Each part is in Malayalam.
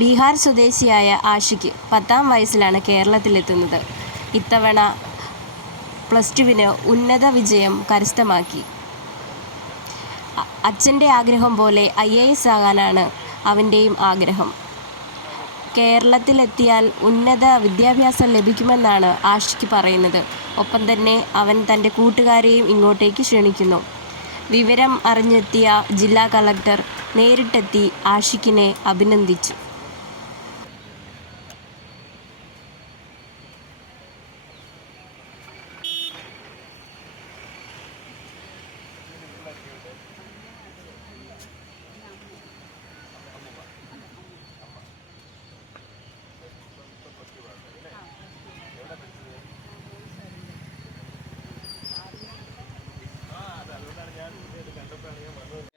ബീഹാർ സ്വദേശിയായ ആഷിഖ് പത്താം വയസ്സിലാണ് കേരളത്തിലെത്തുന്നത്. ഇത്തവണ പ്ലസ് ടുവിന് ഉന്നത വിജയം കരസ്ഥമാക്കി. അച്ഛന്റെ ആഗ്രഹം പോലെ ഐ എ എസ് ആകാനാണ് അവന്റെയും ആഗ്രഹം. കേരളത്തിലെത്തിയാൽ ഉന്നത വിദ്യാഭ്യാസം ലഭിക്കുമെന്നാണ് ആഷിഖ് പറയുന്നത്. ഒപ്പം തന്നെ അവൻ തന്റെ കൂട്ടുകാരെയും ഇങ്ങോട്ടേക്ക് ക്ഷണിക്കുന്നു. വിവരം അറിഞ്ഞെത്തിയ ജില്ലാ കളക്ടർ നേരിട്ടെത്തി ആഷിഖിനെ അഭിനന്ദിച്ചു.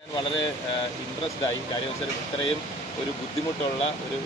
ഞാൻ വളരെ ഇൻട്രസ്ഡ് ആയി കാര്യം വെച്ചാൽ ഇത്രയും ഒരു ബുദ്ധിമുട്ടുള്ള ഒരു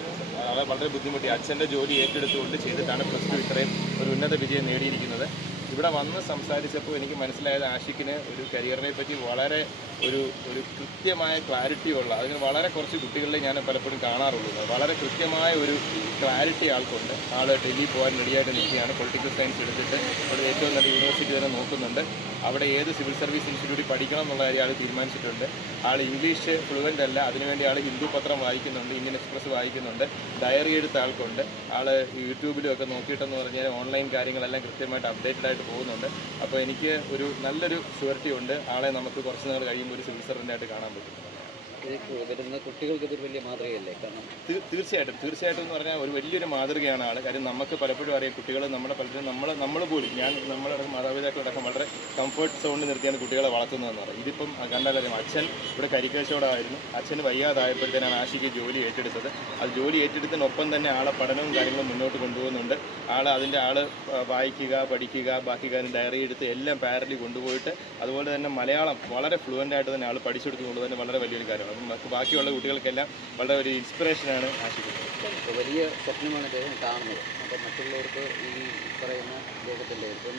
വളരെ ബുദ്ധിമുട്ടി അച്ഛന്റെ ജോലി ഏറ്റെടുത്തുകൊണ്ട് ചെയ്തിട്ടാണ് പ്ലസ് ടു ഇത്രയും ഒരു ഉന്നത വിജയം നേടിയിരിക്കുന്നത്. ഇവിടെ വന്ന് സംസാരിച്ചപ്പോൾ എനിക്ക് മനസ്സിലായത് ആഷിക്കിന് ഒരു കരിയറിനെ പറ്റി വളരെ ഒരു ഒരു കൃത്യമായ ക്ലാരിറ്റി ഉള്ള അതിന് വളരെ കുറച്ച് കുട്ടികളിലെ ഞാൻ പലപ്പോഴും കാണാറുള്ളൂ. വളരെ കൃത്യമായ ഒരു ക്ലാരിറ്റി ആൾക്കുണ്ട് ആൾ ഡൽഹി പോകാൻ റെഡിയായിട്ട് നിൽക്കുകയാണ്. പൊളിറ്റിക്കൽ സയൻസ് എടുത്തിട്ട് അവിടെ ഏറ്റവും നല്ല യൂണിവേഴ്സിറ്റി തന്നെ നോക്കുന്നുണ്ട്. അവിടെ ഏത് സിവിൽ സർവീസ് ഇൻസ്റ്റിറ്റ്യൂട്ടിൽ പഠിക്കണം എന്നുള്ള കാര്യം ആൾ തീരുമാനിച്ചിട്ടുണ്ട്. ആൾ ഇംഗ്ലീഷ് ഫ്ലുവന്റ് അല്ല. അതിനുവേണ്ടി ആൾ ഹിന്ദു പത്രം വായിക്കുന്നുണ്ട് ഇന്ത്യൻ എക്സ്പ്രസ് വായിക്കുന്നുണ്ട് ഡയറി എടുത്ത ആൾക്കുണ്ട്. ആൾ യൂട്യൂബിലും ഒക്കെ നോക്കിയിട്ടെന്ന് പറഞ്ഞാൽ ഓൺലൈൻ കാര്യങ്ങളെല്ലാം കൃത്യമായിട്ട് അപ്ഡേറ്റഡ് ആയിട്ട് പോകുന്നുണ്ട്. അപ്പോൾ എനിക്ക് ഒരു നല്ലൊരു ഷുവർട്ടി ഉണ്ട്. ആളെ നമുക്ക് കുറച്ച് നാൾ കഴിയുമ്പോൾ ഒരു സിവിൽ സർവന്റായിട്ട് കാണാൻ പറ്റും വരുന്ന കുട്ടികൾക്ക് ഇതൊരു വലിയ മാതൃകയല്ലേ? കാരണം തീർച്ചയായിട്ടും. തീർച്ചയായിട്ടും എന്ന് പറഞ്ഞാൽ ഒരു വലിയൊരു മാതൃകയാണ് ആൾ കാര്യം നമുക്ക് പലപ്പോഴും അറിയാം കുട്ടികൾ നമ്മുടെ പലരും നമ്മൾ നമ്മൾ പോലും ഞാൻ നമ്മളടക്കം മാതാപിതാക്കളടക്കം വളരെ കംഫർട്ട് സോണിൽ നിർത്തിയാണ് കുട്ടികളെ വളർത്തുന്നതെന്ന് പറയും ഇതിപ്പം കണ്ടാലും അച്ഛൻ ഇവിടെ കരിക്കേശോടായിരുന്നു. അച്ഛന് വയ്യാതായപ്പോഴത്തേനാണ് ആശിക്ക് ജോലി ഏറ്റെടുത്തത്. അത് ജോലി ഏറ്റെടുത്തതിനൊപ്പം തന്നെ ആളെ പഠനവും കാര്യങ്ങളും മുന്നോട്ട് കൊണ്ടുപോകുന്നുണ്ട്. ആൾ അതിന്റെ ആൾ വായിക്കുക പഠിക്കുക ബാക്കി കാര്യം ഡയറി എടുത്ത് എല്ലാം പാരലി കൊണ്ടുപോയിട്ട് അതുപോലെ തന്നെ മലയാളം വളരെ ഫ്ലുവന്റ് ആയിട്ട് തന്നെ ആൾ പഠിച്ചെടുത്തുകൊണ്ട് തന്നെ വളരെ വലിയൊരു കാര്യമാണ്. അപ്പം ബാക്കി- ബാക്കിയുള്ള കുട്ടികൾക്കെല്ലാം വളരെ ഒരു ഇൻസ്പിറേഷനാണ് ആശിക്കുന്നത്. വലിയ സ്വപ്നമാണ് അദ്ദേഹം കാണുന്നത്. അപ്പോൾ മറ്റുള്ളവർക്ക് ഈ അദ്ദേഹത്തിന്റെ ഇപ്പം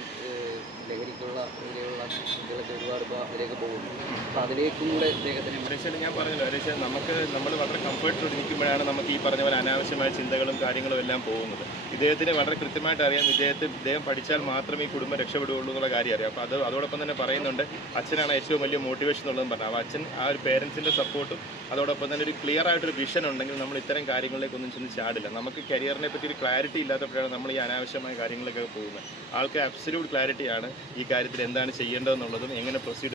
ലഹരിക്കുള്ള ഇതിലുള്ള കുട്ടികളൊക്കെ ഒരുപാട് അതിലേക്ക് പോകുന്നു. അപ്പം അതിലേക്കും കൂടെ ഇദ്ദേഹത്തിന് ഏകദേശം ഞാൻ പറഞ്ഞല്ലോ രക്ഷ നമുക്ക് നമ്മൾ വളരെ കംഫർട്ടോട് ഇരിക്കുമ്പോഴാണ് നമുക്ക് ഈ പറഞ്ഞ പോലെ അനാവശ്യമായ ചിന്തകളും കാര്യങ്ങളും എല്ലാം പോകുന്നത്. ഇദ്ദേഹത്തിന് വളരെ കൃത്യമായിട്ട് അറിയാം. ഇദ്ദേഹത്തെ ഇദ്ദേഹം പഠിച്ചാൽ മാത്രമേ ഈ കുടുംബം രക്ഷപ്പെടുകയുള്ളൂ എന്നുള്ള കാര്യം അറിയാം. അപ്പോൾ അത് അതോടൊപ്പം തന്നെ പറയുന്നുണ്ട് അച്ഛനാണ് ഏറ്റവും വലിയ മോട്ടിവേഷൻ എന്നുള്ളതും പറഞ്ഞത്. അപ്പോൾ അച്ഛൻ ആ ഒരു പേരൻസിന്റെ സപ്പോർട്ടും അതോടൊപ്പം തന്നെ ഒരു ക്ലിയർ ആയിട്ടൊരു വിഷൻ ഉണ്ടെങ്കിൽ നമ്മൾ ഇത്തരം കാര്യങ്ങളിലേക്കൊന്നും ചെന്ന് ചാടില്ല. നമുക്ക് കരിയറിനെ പറ്റി ഒരു ക്ലാരിറ്റി ഇല്ലാത്തപ്പോഴാണ് നമ്മൾ ഈ അനാവശ്യമായ കാര്യങ്ങളൊക്കെ പോകുന്നത്. ആൾക്ക് അബ്സല്യൂട്ട് ക്ലാരിറ്റിയാണ് ഈ കാര്യത്തിൽ എന്താണ് ചെയ്യേണ്ടതെന്നുള്ളതും എങ്ങനെ പ്രൊസീഡ്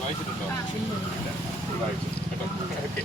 വായിച്ചിട്ടുണ്ടോ? ഓക്കെ.